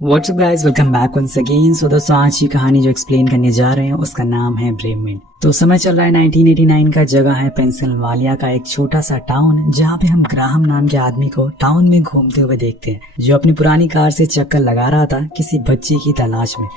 WhatsApp guys, welcome back once again. So दोस्तों, आज की कहानी जो एक्सप्लेन करने जा रहे हैं उसका नाम है ब्रेवमिंट। तो समय चल रहा है 1989 का। जगह है पेंसिल्वानिया का एक छोटा सा टाउन, जहाँ पे हम ग्राहम नाम के आदमी को टाउन में घूमते हुए देखते हैं, जो अपनी पुरानी कार से चक्कर लगा रहा था किसी बच्ची की तलाश में।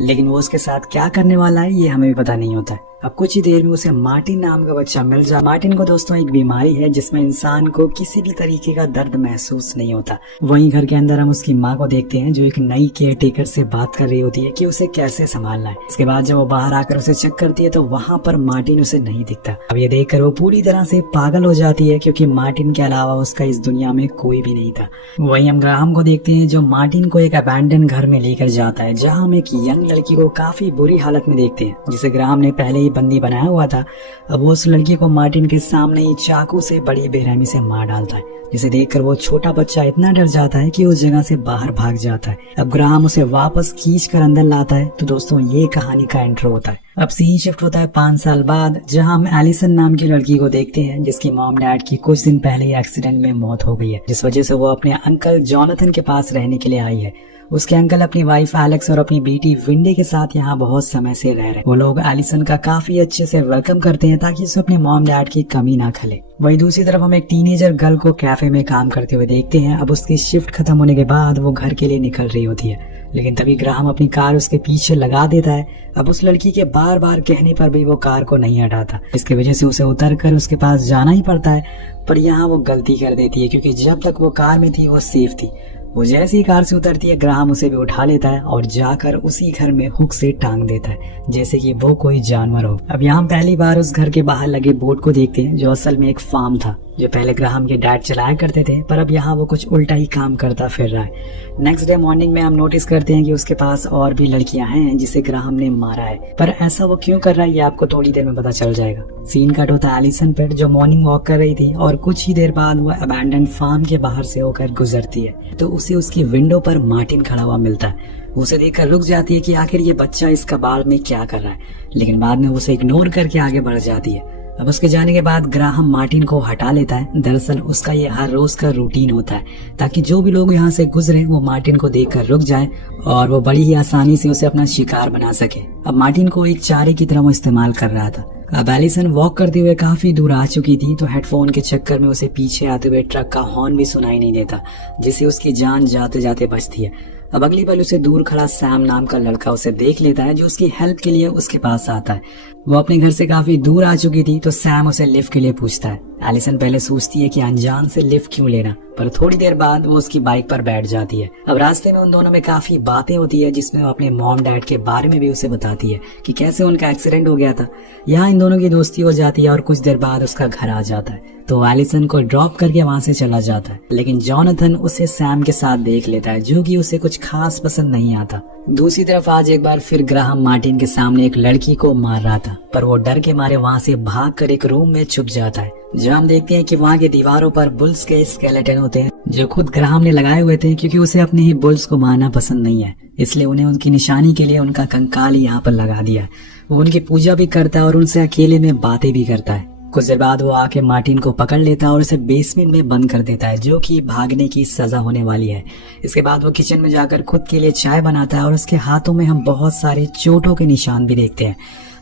लेकिन वो उसके साथ क्या करने वाला है ये हमें भी पता नहीं होता है। अब कुछ ही देर में उसे मार्टिन नाम का बच्चा मिल जाए। मार्टिन को दोस्तों एक बीमारी है जिसमें इंसान को किसी भी तरीके का दर्द महसूस नहीं होता। वहीं घर के अंदर हम उसकी माँ को देखते हैं, जो एक नई केयर टेकर से बात कर रही होती है कि उसे कैसे संभालना है। इसके बाद जब वो बाहर आकर उसे चेक करती है तो वहाँ पर मार्टिन उसे नहीं दिखता। अब ये देखकर वो पूरी तरह से पागल हो जाती है, क्योंकि मार्टिन के अलावा उसका इस दुनिया में कोई भी नहीं था। वहीं हम ग्राहम को देखते हैं, जो मार्टिन को एक अबैंडन घर में लेकर जाता है, जहाँ हम एक यंग लड़की को काफी बुरी हालत में देखते हैं, जिसे ग्राहम ने पहले ही बंदी बनाया हुआ था। अब वो उस लड़की को मार्टिन के सामने ही चाकू से बड़ी बेरहमी से मार डालता है, जिसे देखकर वो छोटा बच्चा इतना डर जाता है कि उस जगह से बाहर भाग जाता है। अब ग्राहम उसे वापस खींच कर अंदर लाता है। तो दोस्तों, ये कहानी का इंट्रो होता है। अब सीन शिफ्ट होता है 5 साल बाद, जहां हम एलिसन नाम की लड़की को देखते हैं, जिसकी मॉम डैड की कुछ दिन पहले ही एक्सीडेंट में मौत हो गई है, जिस वजह से वो अपने अंकल जॉनथन के पास रहने के लिए आई है। उसके अंकल अपनी वाइफ एलेक्स और अपनी बेटी विंडी के साथ यहाँ बहुत समय से रह रहे। वो लोग एलिसन का काफी अच्छे से वेलकम करते हैं ताकि उसे अपने मॉम डैड की कमी ना खले। वहीं दूसरी तरफ हम एक टीनेजर गर्ल को कैफे में काम करते हुए देखते हैं। अब उसकी शिफ्ट खत्म होने के बाद वो घर के लिए निकल रही होती है, लेकिन तभी ग्राहम अपनी कार उसके पीछे लगा देता है। अब उस लड़की के बार बार कहने पर भी वो कार को नहीं हटाता। इसकी वजह से उसे उतर कर उसके पास जाना ही पड़ता है। पर यहाँ वो गलती कर देती है, क्योंकि जब तक वो कार में थी वो सेफ थी। वो जैसे ही कार से उतरती है, ग्राहम उसे भी उठा लेता है और जाकर उसी घर में हुक से टांग देता है, जैसे कि वो कोई जानवर हो। अब यहाँ पहली बार उस घर के बाहर लगे बोर्ड को देखते हैं, जो असल में एक फार्म था, जो पहले ग्राहम के डैड चलाया करते थे, पर अब यहाँ वो कुछ उल्टा ही काम करता फिर रहा है। नेक्स्ट डे मॉर्निंग में हम नोटिस करते हैं कि उसके पास और भी लड़कियां हैं जिसे ग्राहम ने मारा है, पर ऐसा वो क्यों कर रहा है ये आपको थोड़ी देर में पता चल जाएगा। सीन कट होता है एलिसन पर, जो मॉर्निंग वॉक कर रही थी और कुछ ही देर बाद वो अबैंडन फार्म के बाहर से होकर गुजरती है, तो उसे उसकी विंडो पर मार्टिन खड़ा हुआ मिलता है। उसे देखकर रुक जाती है कि आखिर ये बच्चा इस कबाड़ में क्या कर रहा है, लेकिन बाद में उसे इग्नोर करके आगे बढ़ जाती है। अब उसके जाने के बाद ग्राहम मार्टिन को हटा लेता है। दरअसल उसका ये हर रोज का रूटीन होता है, ताकि जो भी लोग यहाँ से गुजरे वो मार्टिन को देखकर रुक जाए और वो बड़ी ही आसानी से उसे अपना शिकार बना सके। अब मार्टिन को एक चारे की तरह वो इस्तेमाल कर रहा था। अब एलिसन वॉक करते हुए काफी दूर आ चुकी थी, तो हेडफोन के चक्कर में उसे पीछे आते हुए ट्रक का हॉर्न भी सुनाई नहीं देता, जिससे उसकी जान जाते जाते बचती है। अब अगली बार उसे दूर खड़ा सैम नाम का लड़का उसे देख लेता है, जो उसकी हेल्प के लिए उसके पास आता है। वो अपने घर से काफी दूर आ चुकी थी, तो सैम उसे लिफ्ट के लिए पूछता है। एलिसन पहले सोचती है कि अनजान से लिफ्ट क्यों लेना, पर थोड़ी देर बाद वो उसकी बाइक पर बैठ जाती है। अब रास्ते में उन दोनों में काफी बातें होती है, जिसमें वो अपने मॉम डैड के बारे में भी उसे बताती है कि कैसे उनका एक्सीडेंट हो गया था। यहाँ इन दोनों की दोस्ती हो जाती है और कुछ देर बाद उसका घर आ जाता है, तो एलिसन को ड्रॉप करके वहाँ से चला जाता है। लेकिन जॉनथन उसे सैम के साथ देख लेता है, जो कि उसे कुछ खास पसंद नहीं आता। दूसरी तरफ आज एक बार फिर ग्राहम मार्टिन के सामने एक लड़की को मार रहा था, पर वो डर के मारे वहाँ से भागकर एक रूम में छुप जाता है, जहाँ हम देखते हैं कि वहाँ की दीवारों पर बुल्स के स्केलेटन होते हैं, जो खुद ग्राहम ने लगाए हुए थे, क्योंकि उसे अपने ही बुल्स को मारना पसंद नहीं है। इसलिए उन्हें उनकी निशानी के लिए उनका कंकाल ही यहाँ पर लगा दिया। वो उनकी पूजा भी करता है और उनसे अकेले में बातें भी करता है। कुछ देर बाद वो आके मार्टिन को पकड़ लेता है और उसे बेसमेंट में बंद कर देता है, जो कि भागने की सजा होने वाली है। इसके बाद वो किचन में जाकर खुद के लिए चाय बनाता है और उसके हाथों में हम बहुत सारे चोटों के निशान भी देखते हैं,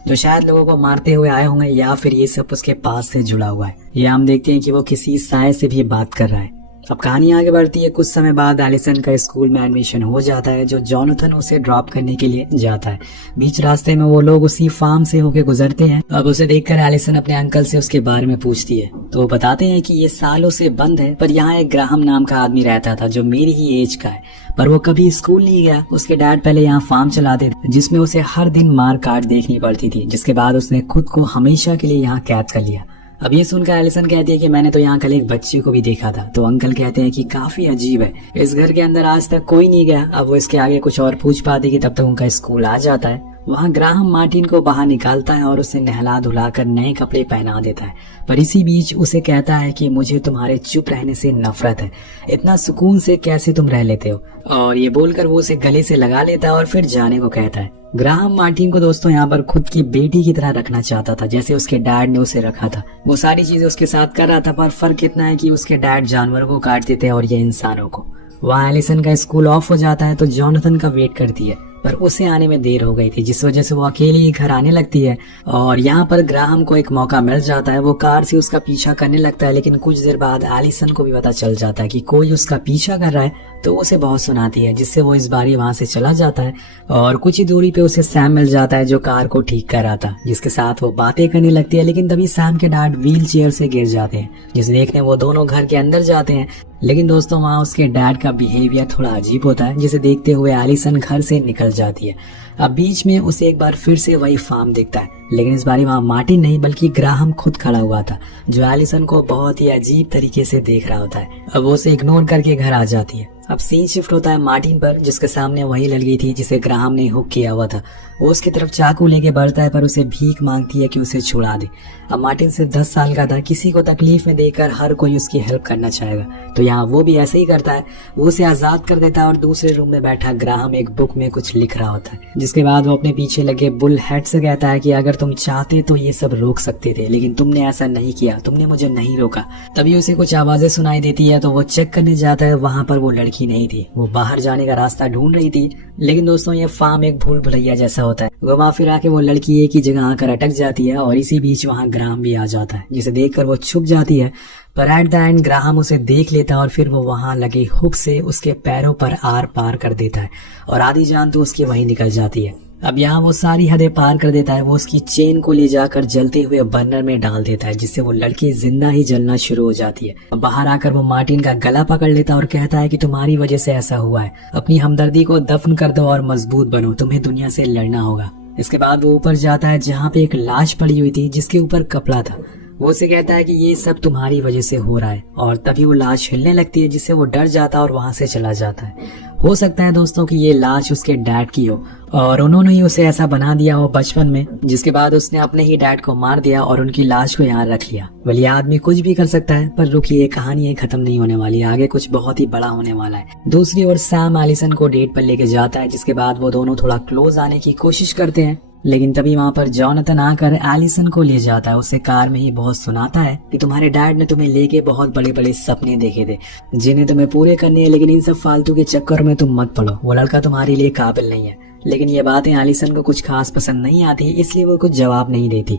जो शायद लोगों को मारते हुए आए होंगे, या फिर ये सब उसके पास से जुड़ा हुआ है। या हम देखते हैं कि वो किसी साय से भी बात कर रहा है। अब कहानी आगे बढ़ती है। कुछ समय बाद एलिसन का स्कूल में एडमिशन हो जाता है, जो जॉनथन उसे ड्रॉप करने के लिए जाता है। बीच रास्ते में वो लोग उसी फार्म से होके गुजरते हैं। अब उसे देखकर एलिसन अपने अंकल से उसके बारे में पूछती है, तो वो बताते हैं कि ये सालों से बंद है, पर यहाँ एक ग्राहम नाम का आदमी रहता था, जो मेरी ही एज का है, पर वो कभी स्कूल नहीं गया। उसके डैड पहले यहाँ फार्म चलाते थे, जिसमें उसे हर दिन मार काट देखनी पड़ती थी, जिसके बाद उसने खुद को हमेशा के लिए यहाँ कैद कर लिया। अब ये सुनकर एलिसन कहती है कि मैंने तो यहाँ कल एक बच्चे को भी देखा था। तो अंकल कहते हैं कि काफी अजीब है, इस घर के अंदर आज तक कोई नहीं गया। अब वो इसके आगे कुछ और पूछ पाती कि तब तक उनका स्कूल आ जाता है। वहाँ ग्राहम मार्टिन को बाहर निकालता है और उसे नहला धुलाकर नए कपड़े पहना देता है, पर इसी बीच उसे कहता है कि मुझे तुम्हारे चुप रहने से नफरत है, इतना सुकून से कैसे तुम रह लेते हो। और ये बोलकर वो उसे गले से लगा लेता है और फिर जाने को कहता है। ग्राहम मार्टिन को दोस्तों यहाँ पर खुद की बेटी की तरह रखना चाहता था, जैसे उसके डैड ने उसे रखा था। वो सारी चीजें उसके साथ कर रहा था, पर फर्क इतना है कि उसके डैड जानवरों को काटते थे और ये इंसानों को। वहाँ एलिसन का स्कूल ऑफ हो जाता है तो जॉनथन का वेट करती है, पर उसे आने में देर हो गई थी, जिस वजह से वो अकेली ही घर आने लगती है। और यहाँ पर ग्राहम को एक मौका मिल जाता है, वो कार से उसका पीछा करने लगता है। लेकिन कुछ देर बाद एलिसन को भी पता चल जाता है कि कोई उसका पीछा कर रहा है, तो उसे बहुत सुनाती है, जिससे वो इस बारी वहां से चला जाता है। और कुछ ही दूरी पे उसे सैम मिल जाता है, जो कार को ठीक कर रहा था, जिसके साथ वो बातें करने लगती है। लेकिन तभी सैम के डैड व्हील चेयर से गिर जाते हैं, जिसे देखने वो दोनों घर के अंदर जाते हैं। लेकिन दोस्तों वहाँ उसके डैड का बिहेवियर थोड़ा अजीब होता है, जिसे देखते हुए एलिसन घर से निकल जाती है। अब बीच में उसे एक बार फिर से वही फार्म दिखता है, लेकिन इस बार वहाँ मार्टिन नहीं बल्कि ग्राहम खुद खड़ा हुआ था, जो एलिसन को बहुत ही अजीब तरीके से देख रहा होता है। अब वो उसे इग्नोर करके घर आ जाती है। अब सीन शिफ्ट होता है मार्टिन पर, जिसके सामने वही लड़की थी जिसे ग्राहम ने हुक किया हुआ था। वो उसकी तरफ चाकू लेके बढ़ता है, पर उसे भीख मांगती है कि उसे छुड़ा दे। अब मार्टिन सिर्फ 10 साल का था, किसी को तकलीफ में देकर हर कोई उसकी हेल्प करना चाहेगा, तो यहाँ वो भी ऐसे ही करता है। वो उसे आजाद कर देता है और दूसरे रूम में बैठा ग्राहम एक बुक में कुछ लिख रहा होता है, जिसके बाद वो अपने पीछे लगे बुल हेड से कहता है कि अगर तुम चाहते तो ये सब रोक सकते थे, लेकिन तुमने ऐसा नहीं किया, तुमने मुझे नहीं रोका। तभी उसे कुछ आवाजें सुनाई देती है, तो वो चेक करने जाता है। वहां पर वो लड़की नहीं थी, वो बाहर जाने का रास्ता ढूंढ रही थी। लेकिन दोस्तों ये फार्म एक भूल भुलैया जैसा होता है, घुमा फिरा के वो लड़की एक ही जगह आकर अटक जाती है, और इसी बीच वहाँ ग्राहम भी आ जाता है, जिसे देखकर वो छुप जाती है। पर एट द एंड ग्राहम उसे देख लेता है और फिर वो वहां लगे हुक से उसके पैरों पर आर पार कर देता है, और आधी जान तो उसकी वहीं निकल जाती है। अब यहाँ वो सारी हदें पार कर देता है। वो उसकी चेन को ले जाकर जलते हुए बर्नर में डाल देता है, जिससे वो लड़की जिंदा ही जलना शुरू हो जाती है। बाहर आकर वो मार्टिन का गला पकड़ लेता है और कहता है कि तुम्हारी वजह से ऐसा हुआ है, अपनी हमदर्दी को दफन कर दो और मजबूत बनो, तुम्हें दुनिया से लड़ना होगा। इसके बाद वो ऊपर जाता है, जहाँ पे एक लाश पड़ी हुई थी जिसके ऊपर कपड़ा था। वो उसे कहता है कि ये सब तुम्हारी वजह से हो रहा है, और तभी वो लाश हिलने लगती है, जिससे वो डर जाता है और वहां से चला जाता है। हो सकता है दोस्तों कि ये लाश उसके डैड की हो, और उन्होंने ही उसे ऐसा बना दिया हो बचपन में, जिसके बाद उसने अपने ही डैड को मार दिया और उनकी लाश को यहाँ रख लिया। भले आदमी कुछ भी कर सकता है, पर रुकिए, कहानी खत्म नहीं होने वाली, आगे कुछ बहुत ही बड़ा होने वाला है। दूसरी ओर सैम एलिसन को डेट पर लेके जाता है, जिसके बाद वो दोनों थोड़ा क्लोज आने की कोशिश करते हैं। लेकिन तभी वहाँ पर जॉनथन आकर एलिसन को ले जाता है। उसे कार में ही बहुत सुनाता है कि तुम्हारे डैड ने तुम्हें लेके बहुत बड़े बड़े सपने देखे थे, जिन्हें तुम्हें पूरे करने हैं, लेकिन इन सब फालतू के चक्कर में तुम मत पड़ो, वो लड़का तुम्हारे लिए काबिल नहीं है। लेकिन ये बातें एलिसन को कुछ खास पसंद नहीं आती, इसलिए वो कुछ जवाब नहीं देती।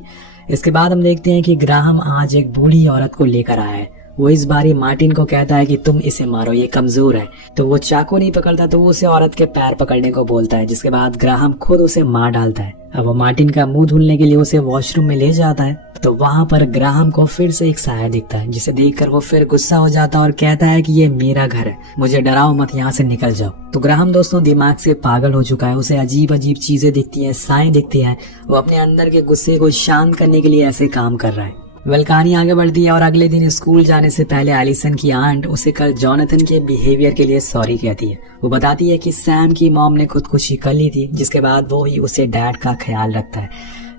इसके बाद हम देखते हैं कि ग्राहम आज एक बूढ़ी औरत को लेकर आया है। वो इस बारी मार्टिन को कहता है कि तुम इसे मारो, ये कमजोर है। तो वो चाकू नहीं पकड़ता, तो वो उसे औरत के पैर पकड़ने को बोलता है, जिसके बाद ग्राहम खुद उसे मार डालता है। अब वो मार्टिन का मुंह धुलने के लिए उसे वॉशरूम में ले जाता है, तो वहां पर ग्राहम को फिर से एक साया दिखता है, जिसे देखकर वो फिर गुस्सा हो जाता है और कहता है कि ये मेरा घर है, मुझे डराओ मत, यहाँ से निकल जाओ। तो ग्राहम दोस्तों दिमाग से पागल हो चुका है, उसे अजीब अजीब चीजें दिखती हैं, साए दिखती हैं। वो अपने अंदर के गुस्से को शांत करने के लिए ऐसे काम कर रहा है। कहानी आगे बढ़ती है और अगले दिन स्कूल जाने से पहले एलिसन की आंट उसे कल जॉनथन के बिहेवियर के लिए सॉरी कहती है। वो बताती है कि सैम की मॉम ने खुदकुशी कर ली थी, जिसके बाद वो ही उसे डैड का ख्याल रखता है।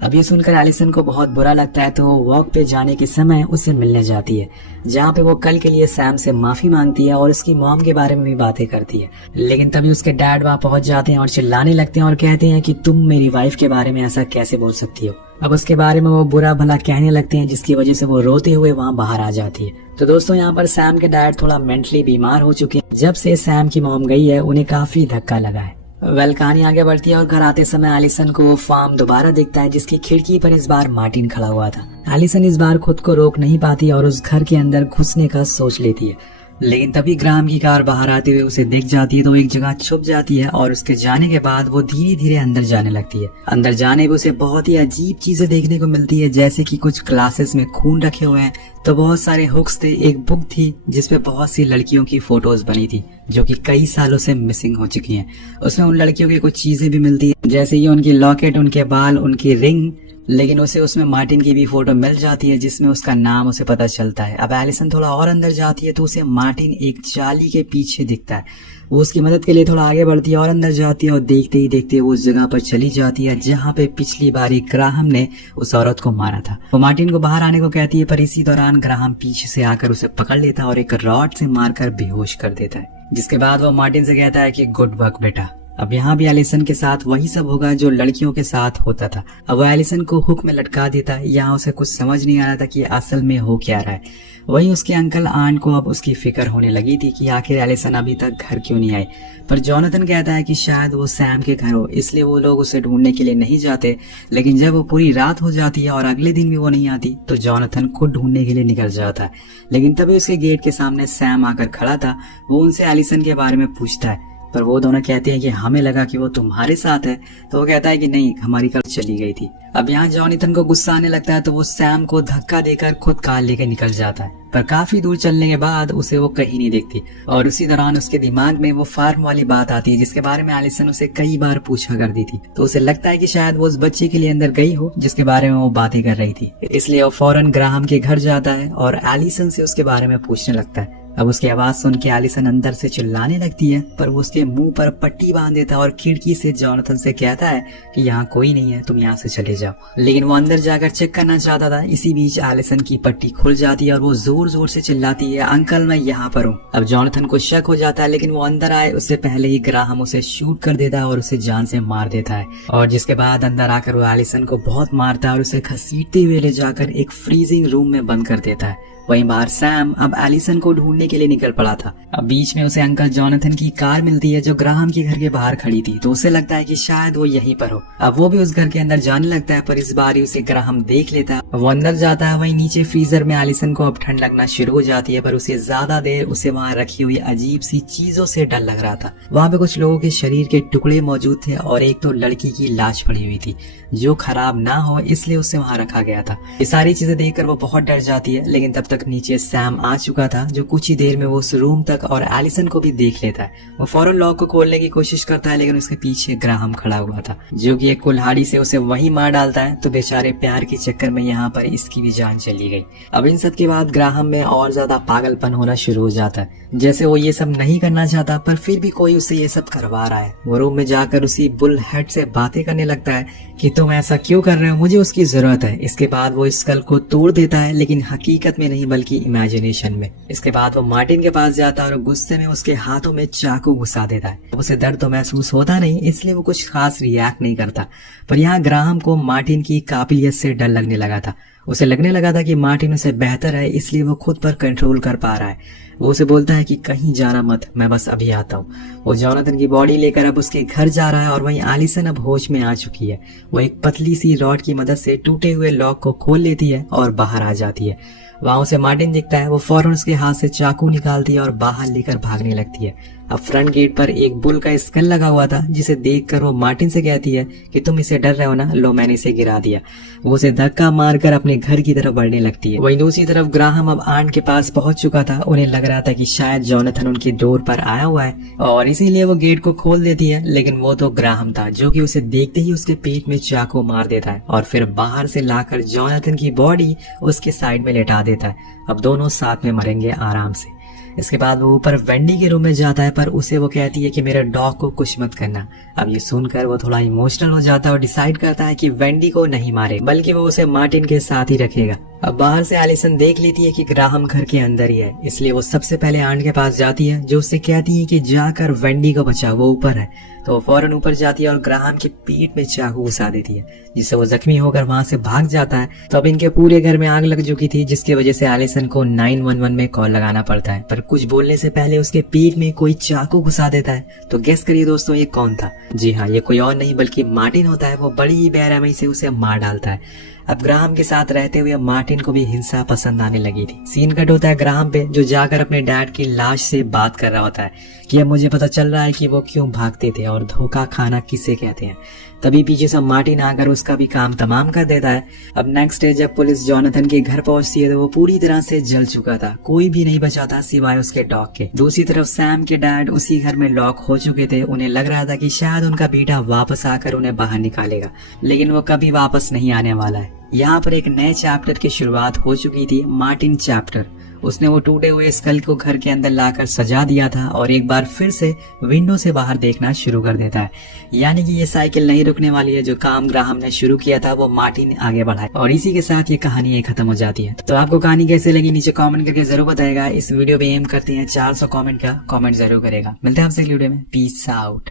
अब ये सुनकर एलिसन को बहुत बुरा लगता है, तो वो वॉक पे जाने के समय उससे मिलने जाती है, जहाँ पे वो कल के लिए सैम से माफी मांगती है और उसकी मॉम के बारे में भी बातें करती है। लेकिन तभी उसके डैड वहाँ पहुंच जाते हैं और चिल्लाने लगते हैं और कहते हैं कि तुम मेरी वाइफ के बारे में ऐसा कैसे बोल सकती हो। अब उसके बारे में वो बुरा भला कहने लगते हैं, जिसकी वजह से वो रोते हुए वहाँ बाहर आ जाती है। तो दोस्तों यहाँ पर सैम के डैड थोड़ा मेंटली बीमार हो चुके हैं। जब से सैम की मॉम गई है, उन्हें काफी धक्का लगा है। कहानी आगे बढ़ती है और घर आते समय एलिसन को वो फार्म दोबारा दिखता है, जिसकी खिड़की पर इस बार मार्टिन खड़ा हुआ था। एलिसन इस बार खुद को रोक नहीं पाती और उस घर के अंदर घुसने का सोच लेती है, लेकिन तभी ग्राहम की कार बाहर आते हुए उसे दिख जाती है, तो एक जगह छुप जाती है और उसके जाने के बाद वो धीरे धीरे अंदर जाने लगती है। अंदर जाने पे उसे बहुत ही अजीब चीजें देखने को मिलती है, जैसे कि कुछ ग्लासेस में खून रखे हुए हैं, तो बहुत सारे हुक्स थे, एक बुक थी जिसपे बहुत सी लड़कियों की फोटोज बनी थी जो कि कई सालों से मिसिंग हो चुकी हैं। उसमें उन लड़कियों की कुछ चीजें भी मिलती है, जैसे ये उनकी लॉकेट, उनके बाल, उनकी रिंग। लेकिन उसे उसमें मार्टिन की भी फोटो मिल जाती है, जिसमें उसका नाम उसे पता चलता है। अब एलिसन थोड़ा और अंदर जाती है, तो उसे मार्टिन एक जाली के पीछे दिखता है। वो उसकी मदद के लिए थोड़ा आगे बढ़ती है और अंदर जाती है, और देखते ही देखते वो उस जगह पर चली जाती है जहाँ पे पिछली बारी ग्राहम ने उस औरत को मारा था। वो मार्टिन को बाहर आने को कहती है, पर इसी दौरान ग्राहम पीछे से आकर उसे पकड़ लेता है और एक रॉड से मारकर बेहोश कर देता है। जिसके बाद वो मार्टिन से कहता है कि गुड वर्क बेटा, अब यहाँ भी एलिसन के साथ वही सब होगा जो लड़कियों के साथ होता था। अब वो एलिसन को हुक में लटका देता है। यहाँ उसे कुछ समझ नहीं आ रहा था कि असल में हो क्या रहा है। वहीं उसके अंकल आंट को अब उसकी फिक्र होने लगी थी कि आखिर एलिसन अभी तक घर क्यों नहीं आई। पर जोनाथन कहता है कि शायद वो सैम के घर हो, इसलिए वो लोग उसे ढूंढने के लिए नहीं जाते। लेकिन जब वो पूरी रात हो जाती है और अगले दिन भी वो नहीं आती तो जोनाथन खुद ढूंढने के लिए निकल जाता है। लेकिन तभी उसके गेट के सामने सैम आकर खड़ा था। वो उनसे एलिसन के बारे में पूछता है, पर वो दोनों कहते हैं कि हमें लगा कि वो तुम्हारे साथ है। तो वो कहता है कि नहीं, हमारी कार चली गई थी। अब यहाँ जोनाथन को गुस्सा आने लगता है तो वो सैम को धक्का देकर खुद कार लेकर निकल जाता है। पर काफी दूर चलने के बाद उसे वो कहीं नहीं दिखती और उसी दौरान उसके दिमाग में वो फार्म वाली बात आती है जिसके बारे में एलिसन उसे कई बार पूछा करती थी। तो उसे लगता है कि शायद वो उस बच्चे के लिए अंदर गई हो जिसके बारे में वो बातें कर रही थी। इसलिए वो फौरन ग्राहम के घर जाता है और एलिसन से उसके बारे में पूछने लगता है। अब उसकी आवाज सुन के एलिसन अंदर से चिल्लाने लगती है, पर वो उसके मुंह पर पट्टी बांध देता है और खिड़की से जोनाथन से कहता है कि यहाँ कोई नहीं है, तुम यहाँ से चले जाओ। लेकिन वो अंदर जाकर चेक करना चाहता था। इसी बीच एलिसन की पट्टी खुल जाती है और वो जोर जोर से चिल्लाती है, अंकल मैं यहाँ पर हूँ। अब जोनाथन को शक हो जाता है, लेकिन वो अंदर आए उससे पहले ही ग्राहम उसे शूट कर देता है और उसे जान से मार देता है। और जिसके बाद अंदर आकर वो एलिसन को बहुत मारता है और उसे घसीटते हुए ले जाकर एक फ्रीजिंग रूम में बंद कर देता है। वहीं बाहर सैम अब एलिसन को ढूंढने के लिए निकल पड़ा था। अब बीच में उसे अंकल जोनाथन की कार मिलती है जो ग्राहम के घर के बाहर खड़ी थी। तो उसे लगता है कि शायद वो यहीं पर हो। अब वो भी उस घर के अंदर जाने लगता है, पर इस बार ही उसे ग्राहम देख लेता है। वो अंदर जाता है। वहीं नीचे फ्रीजर में एलिसन को अब ठंड लगना शुरू हो जाती है, पर उसे ज्यादा देर उसे वहाँ रखी हुई अजीब सी चीजों से डर लग रहा था। वहाँ पे कुछ लोगों के शरीर के टुकड़े मौजूद थे और एक तो लड़की की लाश पड़ी हुई थी जो खराब ना हो इसलिए उसे वहाँ रखा गया था। ये सारी चीजें देखकर वो बहुत डर जाती है, लेकिन तब तक नीचे सैम आ चुका था जो कुछ ही देर में वो उस रूम तक और एलिसन को भी देख लेता है। वो फौरन लॉक को खोलने की कोशिश करता है, लेकिन उसके पीछे ग्राहम खड़ा हुआ था जो कि एक कुल्हाड़ी से उसे वहीं मार डालता है। तो बेचारे प्यार के चक्कर में यहाँ पर इसकी भी जान चली गई। अब इन सब के बाद ग्राहम में और ज्यादा पागलपन होना शुरू हो जाता है। जैसे वो ये सब नहीं करना चाहता पर फिर भी कोई उसे ये सब करवा रहा है। वो रूम में जाकर उसी बुल हेड से बातें करने लगता है कि तुम ऐसा क्यों कर रहे हो, मुझे उसकी जरूरत है। इसके बाद वो स्कल को तोड़ देता है, लेकिन हकीकत में नहीं बल्कि इमेजिनेशन में। इसके बाद वो मार्टिन के पास जाता है और गुस्से में उसके हाथों में चाकू घुसा देता है। उसे दर्द तो महसूस होता नहीं, इसलिए वो कुछ खास रिएक्ट नहीं करता। पर यहाँ ग्राहम को मार्टिन की काबिलियत से डर लगने लगा था। उसे लगने लगा था कि मार्टिन उसे बेहतर है, इसलिए वो खुद पर कंट्रोल कर पा रहा है। वो उसे बोलता है कि कहीं जाना मत, मैं बस अभी आता हूँ। वो जोनाथन की बॉडी लेकर अब उसके घर जा रहा है और वहीं एलिसन अब होश में आ चुकी है। वो एक पतली सी रॉड की मदद से टूटे हुए लॉक को खोल लेती है और बाहर आ जाती है। वहां उसे मार्टिन दिखता है। वो फौरन उसके हाथ से चाकू निकालती है और बाहर लेकर भागने लगती है। अब फ्रंट गेट पर एक बुल का स्कल लगा हुआ था जिसे देखकर वो मार्टिन से कहती है कि तुम इसे डर रहे हो ना, लो मैंने इसे गिरा दिया। वो उसे धक्का मारकर अपने घर की तरफ बढ़ने लगती है। वहीं दूसरी तरफ ग्राहम अब आंट के पास पहुंच चुका था। उन्हें लग रहा था कि शायद जोनाथन उनकी डोर पर आया हुआ है और इसीलिए वो गेट को खोल देती है, लेकिन वो तो ग्राहम था जो कि उसे देखते ही उसके पेट में चाकू मार देता है और फिर बाहर से लाकर जोनाथन की बॉडी उसके साइड में लेटा देता है। अब दोनों साथ में मरेंगे आराम से। इसके बाद वो ऊपर वेंडी के रूम में जाता है, पर उसे वो कहती है कि मेरे डॉग को कुछ मत करना। अब ये सुनकर वो थोड़ा इमोशनल हो जाता है और डिसाइड करता है कि वेंडी को नहीं मारे बल्कि वो उसे मार्टिन के साथ ही रखेगा। अब बाहर से एलिसन देख लेती है कि ग्राहम घर के अंदर ही है, इसलिए वो सबसे पहले आंट के पास जाती है जो उससे कहती है कि जाकर वेंडी को बचाओ, वो ऊपर है। तो वो फौरन ऊपर जाती है और ग्राहम के पेट में चाकू घुसा देती है, जिससे वो जख्मी होकर वहां से भाग जाता है। तो अब इनके पूरे घर में आग लग चुकी थी, जिसकी वजह से एलिसन को 911 में कॉल लगाना पड़ता है। पर कुछ बोलने से पहले उसके पेट में कोई चाकू घुसा देता है। तो गेस करिए दोस्तों ये कौन था? जी हाँ, ये कोई और नहीं बल्कि मार्टिन होता है। वो बड़ी ही बेरहमी से उसे मार डालता है। अब ग्राहम के साथ रहते हुए मार्टिन को भी हिंसा पसंद आने लगी थी। सीन कट होता है ग्राहम पे, जो जाकर अपने डैड की लाश से बात कर रहा होता है कि अब मुझे पता चल रहा है कि वो क्यों भागते थे और धोखा खाना किसे कहते हैं। तभी पीछे से मार्टिन आकर उसका भी काम तमाम कर देता है। अब नेक्स्ट डे जब पुलिस जोनाथन के घर पहुंचती है तो वो पूरी तरह से जल चुका था, कोई भी नहीं बचा था सिवाय उसके डॉग के। दूसरी तरफ सैम के डैड उसी घर में लॉक हो चुके थे। उन्हें लग रहा था कि शायद उनका बेटा वापस आकर उन्हें बाहर निकालेगा, लेकिन वो कभी वापस नहीं आने वाला है। यहाँ पर एक नए चैप्टर की शुरुआत हो चुकी थी, मार्टिन चैप्टर। उसने वो टूटे हुए स्कल को घर के अंदर लाकर सजा दिया था और एक बार फिर से विंडो से बाहर देखना शुरू कर देता है। यानी कि ये साइकिल नहीं रुकने वाली है। जो काम ग्राहम ने शुरू किया था वो मार्टिन आगे बढ़ाए और इसी के साथ ये कहानी खत्म हो जाती है। तो आपको कहानी कैसे लगी नीचे कमेंट करके जरूर बताएगा। इस वीडियो पे एम करते हैं 400 कमेंट का, कमेंट जरूर करेगा। मिलते हैं आपसे अगली वीडियो में। Peace out.